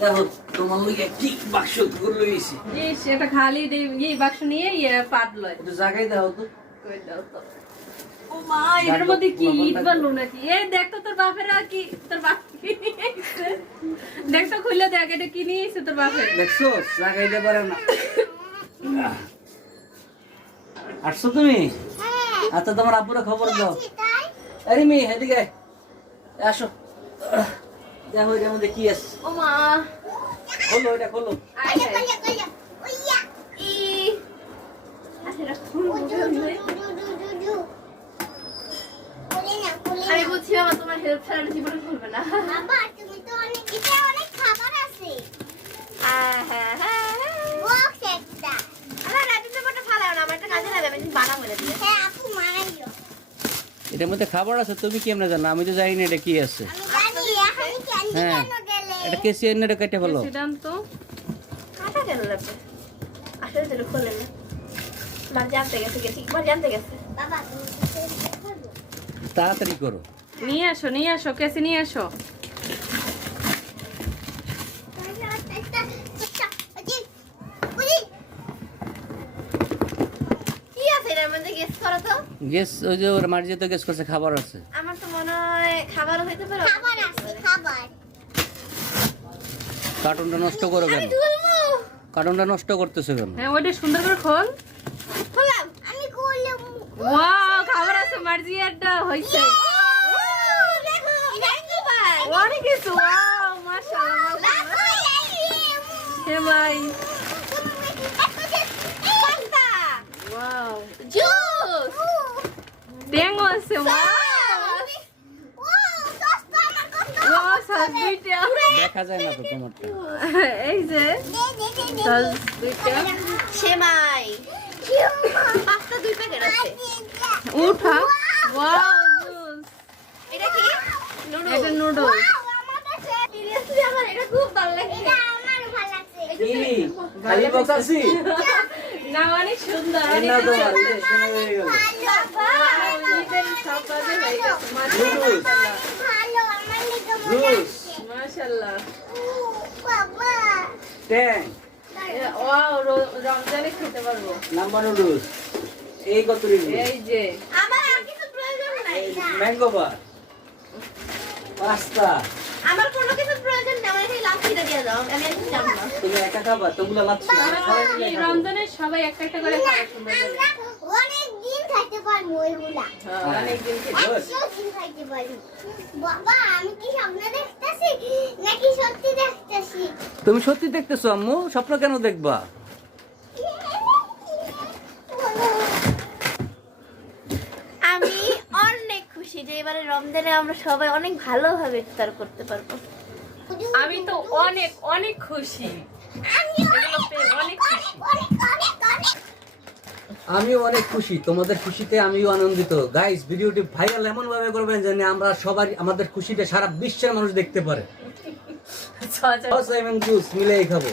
দেখো তোমার লগে কি বাক্স করে লইছি? ইস, এটা খালি বাক্স নিয়ে ইয়ে পাট লয়। একটু জাগাই দাও তো। কই দাও তো। ও মা, এটার মধ্যে কি ইট বানলো নাকি? এই দেখ তো তোর বাপেরা কি তোর বাপ দেখ তো খুলে দেখ এটা কি তোর বাপের? দেখছ? জাগাইতে পারে না। আসছো তুমি? আচ্ছা তোমার আব্বুরা খবর দাও। আরে মেয়ে এদিকে। আসো। দেখো এটার মধ্যে কি আছে ও মা। খোলো এটা খোলো। খুলবো কেমনে? বাবা না। হ্যাঁ, হ্যাঁ, হ্যাঁ। আরে না, তো ওটা ফালাও না, আমার একটা কাজে লাগে, আমি বানাবো এটা দিয়ে। এটার মধ্যে খাবার আছে তুমি কি এমনি জানো আমি তো জানি না এটা কি আছে। হ্যাঁ। এটা কেসি এনে কেটে ফেলো। সিদ্ধান্ত? তো কাটা কেন লাগবে? আসলে তো খোলে না। মা জানতে গেছে গেছি মা জানতে গেছে। তাড়াতাড়ি করো। নিয়ে আসো নিয়ে আসো কেসে নিয়ে আসো। আছে গ্যাস ওই যে ওর মার্জি তো গ্যাস করছে খাবার আছে। আমার তো মনে হয় খাবার হইতে পারে। কার্টুনটা নষ্ট করো কেন কার্টুনটা নষ্ট করতেছো কেন হ্যাঁ ওইটা সুন্দর করে খোল আমি করলাম ওয়াও খাবার আছে হইছে ভাই অনেক কিছু ওয়াও মাশাআল্লাহ হে ভাই ওয়াও জুস ট্যাঙ্গো আছে ওয়াও ওয়াও দেখা যায় না তো তোমারটা। এই যে সেমাই। পাঁচটা দুই প্যাকেট আছে। উঠা ওয়াও এটা কি? নুডলস। এটা নুডল সিরিয়াসলি আমার এটা খুব ভালো লাগছে কি খালি বক্স আছি? না অনেক সুন্দর। এই অনেক নাও কিছু তোমার আছে। এই যে সময় হয়ে গেল। সব মাশাআল্লাহ। ট্যাং এ, রমজানে খেতে পারব। Number noodles. এই কত এই যে। আমার আর কিছু প্রয়োজন নাই ম্যাঙ্গো বার। পাস্তা। আমার কোনো কিছু প্রয়োজন নেই আমার এই লাচ্ছিটা দিয়ে দাও আমি আর কিছু না। তুমি একা খাবা তোগুলো লাচ্ছি। রমজানে সবাই একটা একটা করে খাওয়া অনেক খাইতে পারব হ্যাঁ. একশো দিন খাইতে বাবা আমি কি স্বপ্ন দেখতেছি নাকি সত্যি দেখতেছি? তুমি সত্যি দেখতেছো আম্মু? স্বপ্ন কেন দেখবা? আমি অনেক খুশি যে এবারে রমজানে আমরা সবাই অনেক ভালোভাবে ইফতার করতে পারব। আমি তো অনেক অনেক খুশি। অনেক অনেক অনেক। আমিও অনেক খুশি তোমাদের খুশিতে আমিও আনন্দিত। গাইস ভিডিওটি ভাইরাল এমন ভাবে করবেন যেন আমরা সবাই আমাদের খুশিতে সারা বিশ্বের মানুষ দেখতে পারে। আচ্ছা, আচ্ছা। সস এবং জুস মিলেই খাব।